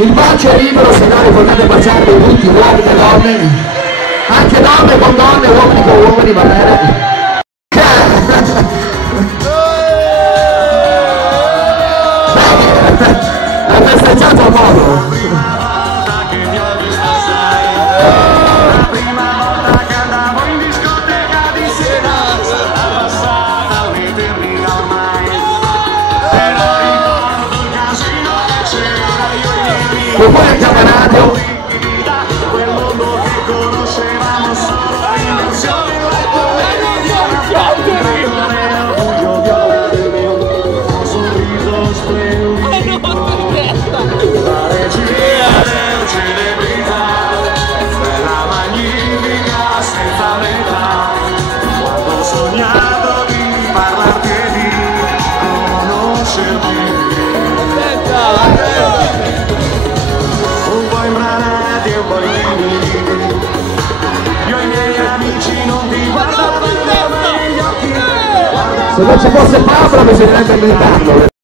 Il bacio è libero, se no ricordate baciarvi tutti, uomini e donne, anche donne con donne, uomini con uomini, va bene? Hai festeggiato a modo. Con voi il campanario quel mondo che conoscevamo solo in versione sorriso splendido la regina delle celebrità bella magnifica senza metà quando ho sognato di parlarti e di conoscerti. Io e i miei amici non ti guardavamo negli occhi. Se non ci fosse Pablo bisognerebbe inventarlo.